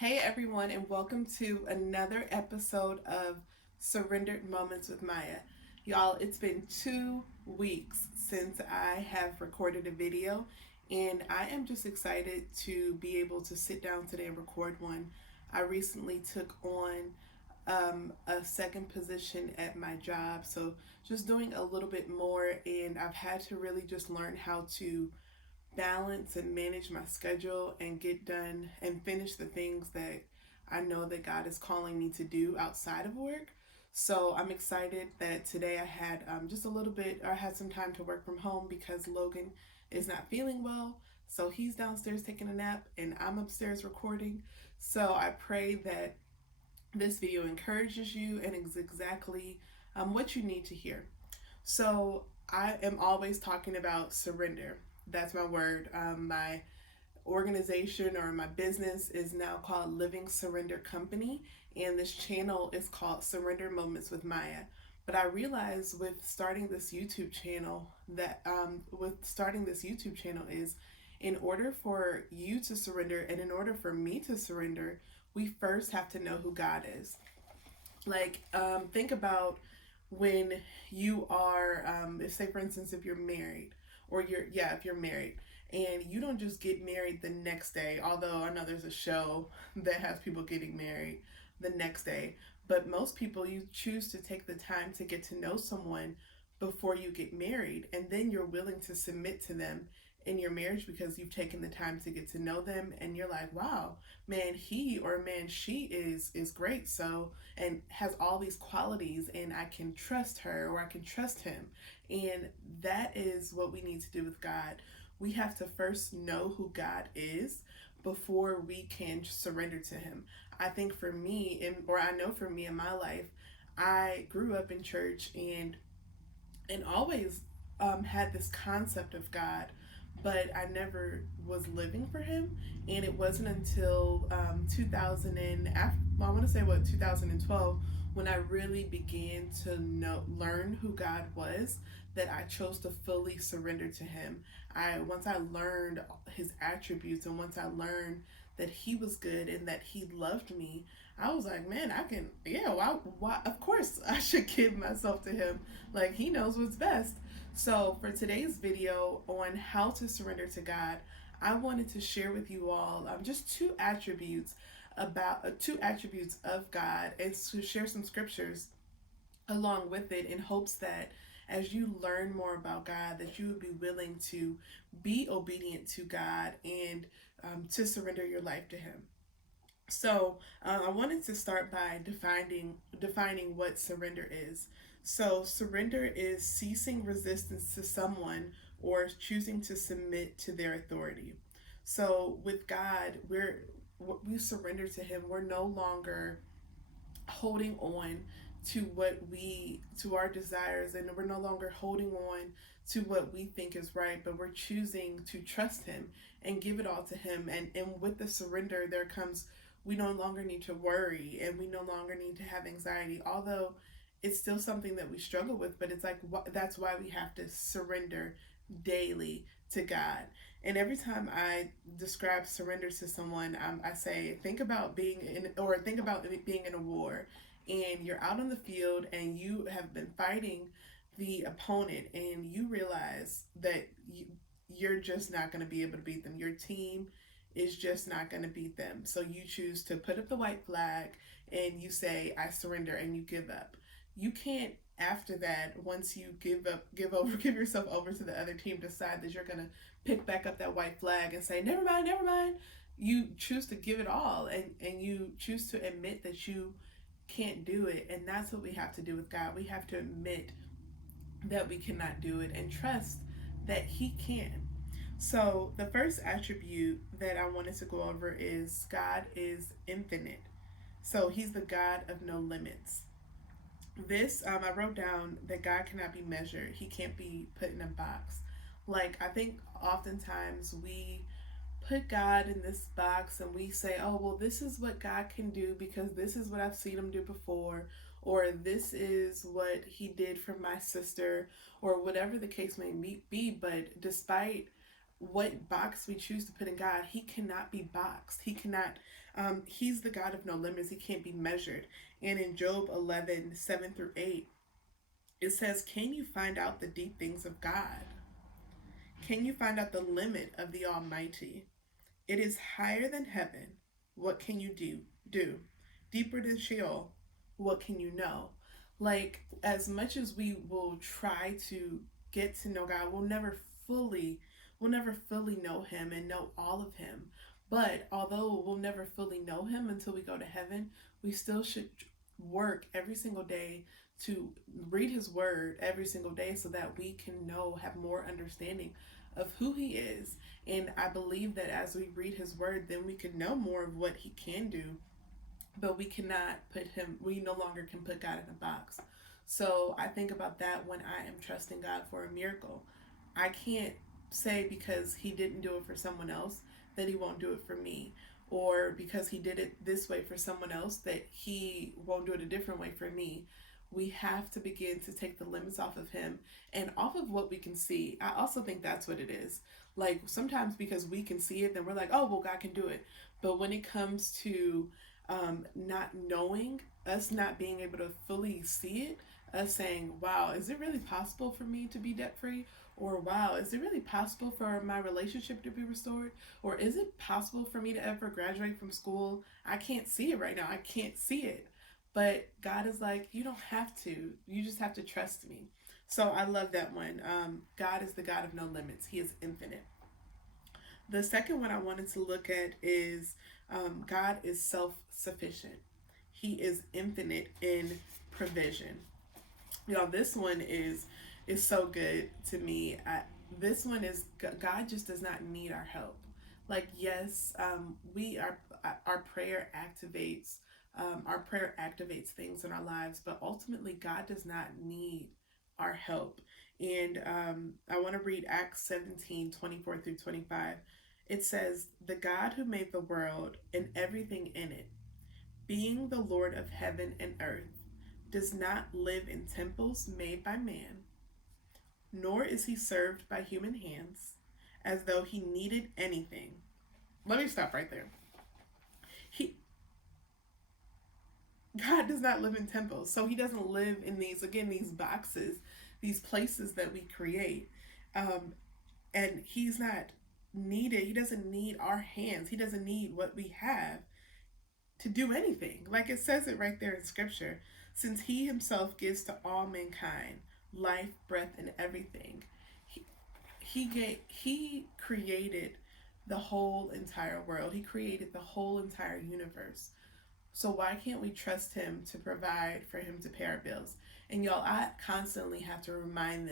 Hey everyone, and welcome to another episode of Surrendered Moments with Maya. Y'all, it's been 2 weeks since I have recorded a video, and I am just excited to be able to sit down today and record one. I recently took on a second position at my job, so just doing a little bit more, and I've had to really just learn how to balance and manage my schedule and get done and finish the things that I know that God is calling me to do outside of work. So I'm excited that today I had just a little bit, I had some time to work from home because Logan is not feeling well. So he's downstairs taking a nap and I'm upstairs recording. So I pray that this video encourages you and is exactly what you need to hear. So I am always talking about surrender. That's my word. My organization or my business is now called Living Surrender Company, and this channel is called Surrender Moments with Maya. But I realized with starting this YouTube channel is in order for you to surrender and in order for me to surrender, we first have to know who God is. Think about when you are, if say for instance, if you're married, or if you're married, and you don't just get married the next day. Although I know there's a show that has people getting married the next day, but most people you choose to take the time to get to know someone before you get married, and then you're willing to submit to them in your marriage because you've taken the time to get to know them and you're like, wow, man, he or man, she is great. So and has all these qualities and I can trust her or I can trust him. And that is what we need to do with God. We have to first know who God is before we can surrender to him. I think for me, or I know for me in my life, I grew up in church and always had this concept of God, but I never was living for Him. And it wasn't until 2012 when I really began to learn who God was that I chose to fully surrender to Him. Once I learned His attributes and once I learned that He was good and that He loved me, I was like, man, I can, yeah, why, of course I should give myself to Him. Like, He knows what's best. So, for today's video on how to surrender to God, I wanted to share with you all just two attributes of God, and to share some scriptures along with it in hopes that as you learn more about God, that you would be willing to be obedient to God and to surrender your life to Him. So I wanted to start by defining what surrender is. So surrender is ceasing resistance to someone or choosing to submit to their authority. So with God, we surrender to Him. We're no longer holding on to our desires, and we're no longer holding on to what we think is right, but we're choosing to trust Him and give it all to Him. And with the surrender there comes, we no longer need to worry and we no longer need to have anxiety, although it's still something that we struggle with. But it's like, that's why we have to surrender daily to God. And every time I describe surrender to someone, I say, think about being in a war, and you're out on the field and you have been fighting the opponent, and you realize that you're just not going to be able to beat them. Your team is just not going to beat them. So you choose to put up the white flag and you say, I surrender, and you give up. You can't, after that, once you give yourself over to the other team, decide that you're going to pick back up that white flag and say, never mind, never mind. You choose to give it all, and you choose to admit that you can't do it. And that's what we have to do with God. We have to admit that we cannot do it and trust that He can. So, the first attribute that I wanted to go over is God is infinite. So, He's the God of no limits. I wrote down that God cannot be measured, He can't be put in a box. Like, I think oftentimes we put God in this box and we say, oh, well, this is what God can do because this is what I've seen Him do before, or this is what He did for my sister, or whatever the case may be. But despite what box we choose to put in God, he cannot be boxed. He cannot, he's the God of no limits. He can't be measured. And in Job 11:7-8, it says, can you find out the deep things of God? Can you find out the limit of the Almighty? It is higher than heaven. What can you do? Deeper than Sheol. What can you know? Like, as much as we will try to get to know God, we'll never fully know him and know all of him. But although we'll never fully know him until we go to heaven, we still should work every single day to read his word every single day so that we can have more understanding of who he is. And I believe that as we read his word, then we can know more of what he can do, but we no longer can put God in a box. So I think about that when I am trusting God for a miracle. I can't say because he didn't do it for someone else that he won't do it for me, or because he did it this way for someone else that he won't do it a different way for me. We have to begin to take the limits off of him and off of what we can see. I also think that's what it is. Like, sometimes because we can see it, then we're like, oh, well, God can do it. But when it comes to not knowing, us not being able to fully see it, us saying, wow, is it really possible for me to be debt free? Or wow, is it really possible for my relationship to be restored? Or is it possible for me to ever graduate from school? I can't see it right now. I can't see it. But God is like, you don't have to. You just have to trust me. So I love that one. God is the God of no limits. He is infinite. The second one I wanted to look at is God is self-sufficient. He is infinite in provision. Y'all, this one is so good to me. This one is, God just does not need our help. Like, yes, we are our prayer activates things in our lives, but ultimately God does not need our help. And I want to read Acts 17:24-25. It says, the God who made the world and everything in it, being the Lord of heaven and earth, does not live in temples made by man, nor is he served by human hands, as though he needed anything. Let me stop right there. He God does not live in temples, so he doesn't live in these boxes, these places that we create, and he's not needed. He doesn't need our hands. He doesn't need what we have to do anything. Like it says it right there in scripture. Since he himself gives to all mankind life, breath, and everything, he created the whole entire world. He created the whole entire universe. So why can't we trust him to provide for him to pay our bills? And y'all, I constantly have to remind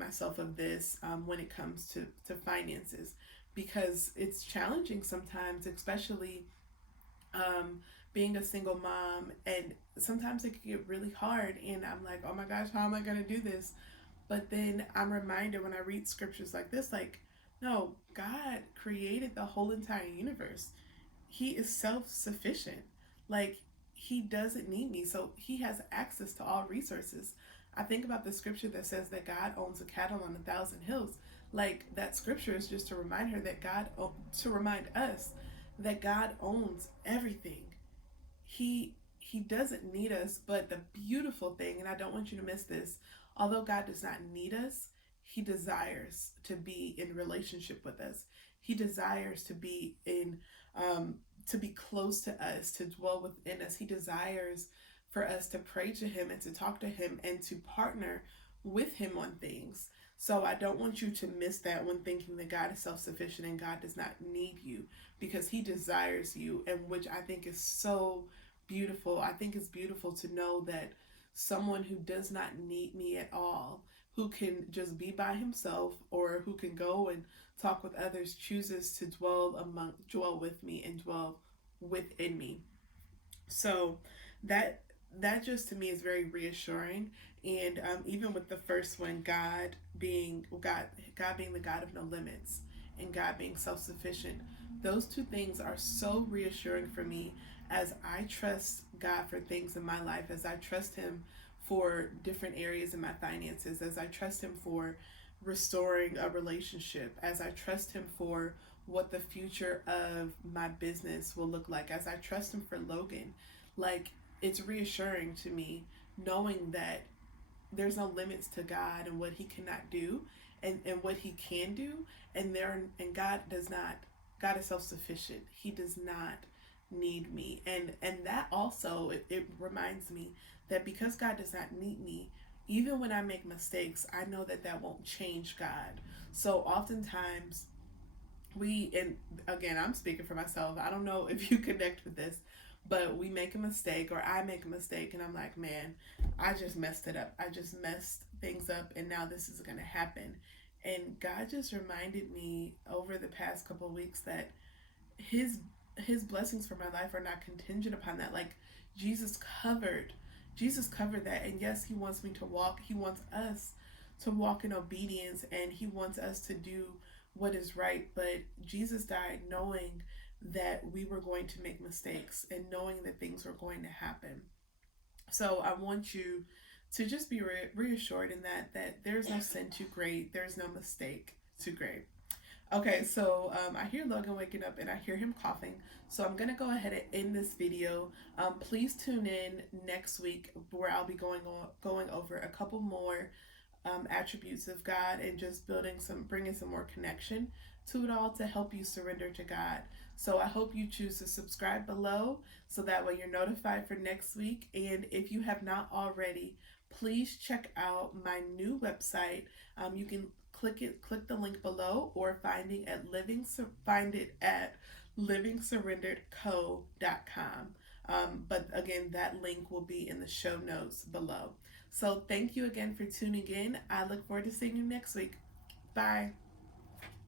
myself of this when it comes to finances, because it's challenging sometimes, especially being a single mom, and sometimes it can get really hard, and I'm like, oh my gosh, how am I going to do this? But then I'm reminded when I read scriptures like this, like, no, God created the whole entire universe. He is self-sufficient. Like, he doesn't need me, so he has access to all resources. I think about the scripture that says that God owns the cattle on 1,000 hills. Like, that scripture is just to remind her that to remind us that God owns everything. He doesn't need us, but the beautiful thing, and I don't want you to miss this, although God does not need us, he desires to be in relationship with us. He desires to be to be close to us, to dwell within us. He desires for us to pray to him and to talk to him and to partner with him on things. So I don't want you to miss that when thinking that God is self-sufficient and God does not need you, because he desires you, and which I think is so beautiful. I think it's beautiful to know that someone who does not need me at all, who can just be by himself, or who can go and talk with others, chooses to dwell with me and dwell within me. So that just to me is very reassuring. And even with the first one, God being the God of no limits, and God being self-sufficient, those two things are so reassuring for me as I trust God for things in my life, as I trust him for different areas in my finances, as I trust him for restoring a relationship, as I trust Him for what the future of my business will look like, as I trust Him for Logan. Like, it's reassuring to me knowing that there's no limits to God and what He cannot do, and what He can do. And God does not, God is self-sufficient. He does not need me. And that also, it reminds me that because God does not need me, even when I make mistakes, I know that that won't change God. So oftentimes and again, I'm speaking for myself, I don't know if you connect with this, but we make a mistake, or I make a mistake, and I'm like, man, I just messed it up, I just messed things up, and now this is going to happen. And God just reminded me over the past couple of weeks that his his blessings for my life are not contingent upon that. Like, jesus covered Jesus covered that. And yes, He wants me to walk, He wants us to walk in obedience, and He wants us to do what is right. But Jesus died knowing that we were going to make mistakes, and knowing that things were going to happen. So I want you to just be reassured in that there's no sin too great, there's no mistake too great. Okay, so I hear Logan waking up and I hear him coughing. So I'm going to go ahead and end this video. Please tune in next week, where I'll be going over a couple more attributes of God, and just bringing some more connection to it all to help you surrender to God. So I hope you choose to subscribe below, so that way you're notified for next week. And if you have not already, please check out my new website. You can click the link below, or find it at livingsurrenderedco.com. But again, that link will be in the show notes below. So thank you again for tuning in. I look forward to seeing you next week. Bye.